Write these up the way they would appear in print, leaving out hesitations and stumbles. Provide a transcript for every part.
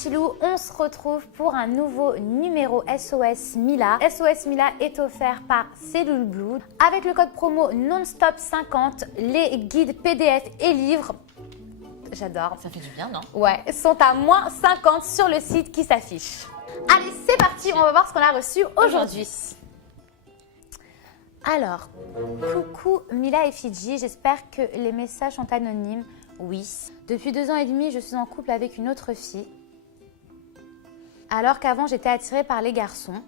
petits loups, on se retrouve pour un nouveau numéro SOS Mila. SOS Mila est offert par Cellule Blue. Avec le code promo NONSTOP50, les guides PDF et livres, j'adore. Ça fait du bien, non? Ouais, sont à moins 50 sur le site qui s'affiche. Allez, c'est parti, on va voir ce qu'on a reçu aujourd'hui. Alors, coucou Mila et Fidji, j'espère que les messages sont anonymes. Oui. Depuis 2 ans et demi, je suis en couple avec une autre fille. Alors qu'avant, j'étais attirée par les garçons.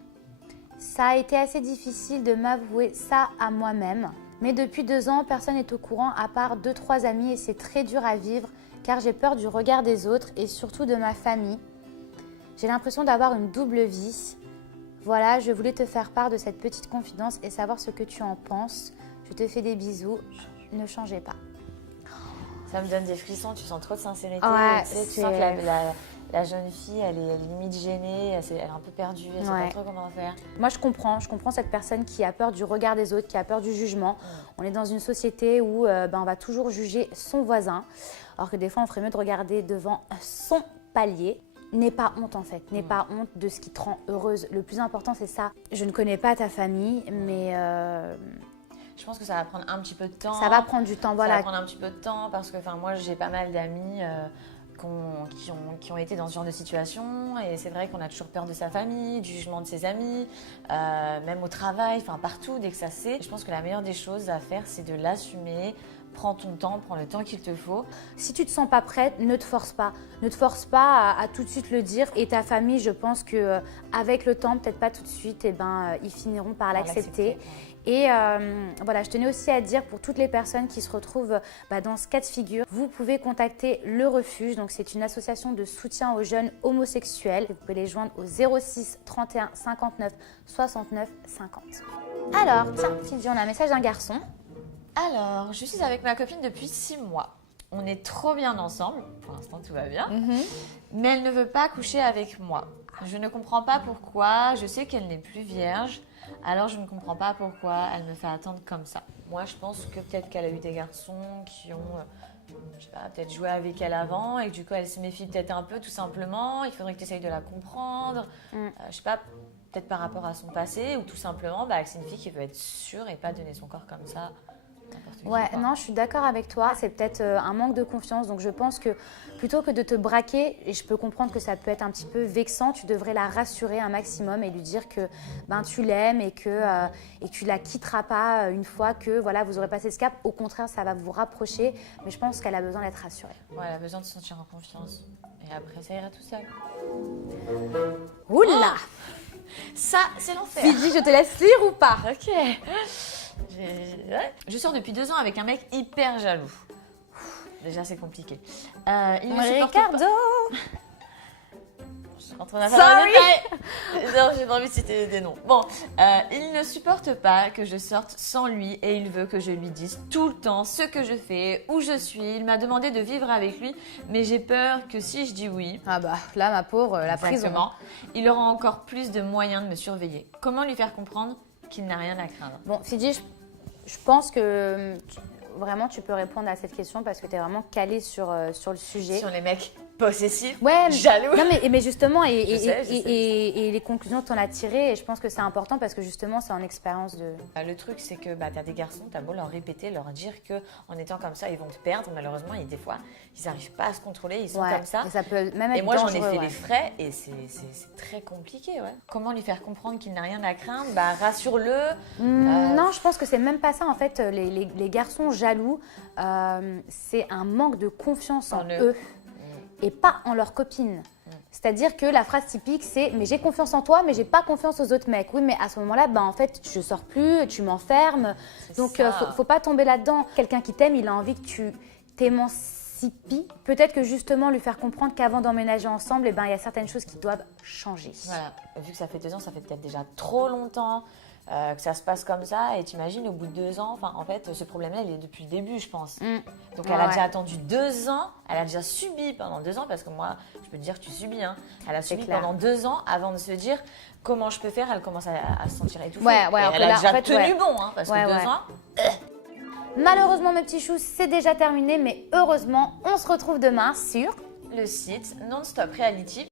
Ça a été assez difficile de m'avouer ça à moi-même. Mais depuis 2 ans, personne n'est au courant à part 2-3 amis et c'est très dur à vivre car j'ai peur du regard des autres et surtout de ma famille. J'ai l'impression d'avoir une double vie. Voilà, je voulais te faire part de cette petite confidence et savoir ce que tu en penses. Je te fais des bisous. Ne changez pas. Ça me donne des frissons, tu sens trop de sincérité. Ouais, tu sens que la jeune fille, elle est limite gênée, elle est un peu perdue, elle ne sait pas trop comment faire. Moi, je comprends cette personne qui a peur du regard des autres, qui a peur du jugement. On est dans une société où on va toujours juger son voisin, alors que des fois, on ferait mieux de regarder devant son palier. N'aie pas honte en fait, n'aie pas honte de ce qui te rend heureuse. Le plus important, c'est ça. Je ne connais pas ta famille, mais... Je pense que ça va prendre un petit peu de temps. Ça va prendre du temps, voilà. Ça va prendre un petit peu de temps parce que moi, j'ai pas mal d'amis qui ont été dans ce genre de situation. Et c'est vrai qu'on a toujours peur de sa famille, du jugement de ses amis, même au travail, partout, dès que ça c'est. Je pense que la meilleure des choses à faire, c'est de l'assumer. Prends ton temps, prends le temps qu'il te faut. Si tu ne te sens pas prête, ne te force pas. Ne te force pas à tout de suite le dire. Et ta famille, je pense qu'avec le temps, peut-être pas tout de suite, ils finiront par l'accepter. Et voilà, je tenais aussi à dire pour toutes les personnes qui se retrouvent dans ce cas de figure, vous pouvez contacter le Refuge. Donc c'est une association de soutien aux jeunes homosexuels. Vous pouvez les joindre au 06 31 59 69 50. Alors, tiens, Fidji, on a un message d'un garçon. Alors, je suis avec ma copine depuis 6 mois. On est trop bien ensemble, pour l'instant tout va bien, mais elle ne veut pas coucher avec moi. Je ne comprends pas pourquoi, je sais qu'elle n'est plus vierge, alors je ne comprends pas pourquoi elle me fait attendre comme ça. Moi, je pense que peut-être qu'elle a eu des garçons qui ont, je sais pas, peut-être joué avec elle avant et que du coup elle se méfie peut-être un peu tout simplement. Il faudrait que tu essayes de la comprendre, je sais pas, peut-être par rapport à son passé ou tout simplement que c'est une fille qui veut être sûre et pas donner son corps comme ça. Ouais, non, je suis d'accord avec toi. C'est peut-être un manque de confiance. Donc, je pense que plutôt que de te braquer, et je peux comprendre que ça peut être un petit peu vexant, tu devrais la rassurer un maximum et lui dire que tu l'aimes et que tu la quitteras pas une fois que vous aurez passé ce cap. Au contraire, ça va vous rapprocher. Mais je pense qu'elle a besoin d'être rassurée. Ouais, elle a besoin de se sentir en confiance. Et après, ça ira tout seul. Oula! Ça, c'est l'enfer. Fidji, je te laisse lire ou pas? Ok. Je sors depuis 2 ans avec un mec hyper jaloux. Déjà, c'est compliqué. Il ne supporte Ricardo! pas... Je rentre dans la Sorry! Non, j'ai pas envie de citer des noms. Bon, il ne supporte pas que je sorte sans lui et il veut que je lui dise tout le temps ce que je fais, où je suis. Il m'a demandé de vivre avec lui, mais j'ai peur que si je dis oui... Ah là, ma pauvre, la prison. Il aura encore plus de moyens de me surveiller. Comment lui faire comprendre qu'il n'a rien à craindre? Bon, Fidji, je pense que vraiment tu peux répondre à cette question parce que tu es vraiment calée sur le sujet. Sur les mecs possessifs, jaloux. Non, mais justement, Je sais. et les conclusions que tu en as tirées, et je pense que c'est important parce que justement, c'est en expérience de... Le truc, c'est que tu as des garçons, tu as beau leur répéter, leur dire qu'en étant comme ça, ils vont te perdre. Malheureusement, des fois, ils n'arrivent pas à se contrôler, ils sont comme ça. Et ça peut même être et moi, j'en ai dangereux, fait les frais et c'est très compliqué. Ouais. Comment lui faire comprendre qu'il n'a rien à craindre? Rassure-le. Non, je pense que c'est même pas ça. En fait, les garçons jaloux, c'est un manque de confiance en eux. Et pas en leurs copines. C'est-à-dire que la phrase typique, c'est « mais j'ai confiance en toi, mais j'ai pas confiance aux autres mecs ». Oui, mais à ce moment-là, en fait, je sors plus, tu m'enfermes. Donc, faut pas tomber là-dedans. Quelqu'un qui t'aime, il a envie que tu t'émancipes. Peut-être que justement, lui faire comprendre qu'avant d'emménager ensemble, il y a certaines choses qui doivent changer. Voilà. Vu que ça fait 2 ans, ça fait peut-être déjà trop longtemps que ça se passe comme ça. Et t'imagines, au bout de 2 ans, en fait, ce problème-là, il est depuis le début, je pense. Donc, elle a déjà attendu 2 ans. Elle a déjà subi pendant 2 ans, parce que moi, je peux te dire que tu subis. Hein. Elle a subi pendant 2 ans avant de se dire comment je peux faire. Elle commence à se sentir étouffée. Elle a déjà tenu bon, parce que 2 ans... Malheureusement, mes petits choux, c'est déjà terminé. Mais heureusement, on se retrouve demain sur... le site Non-Stop Reality.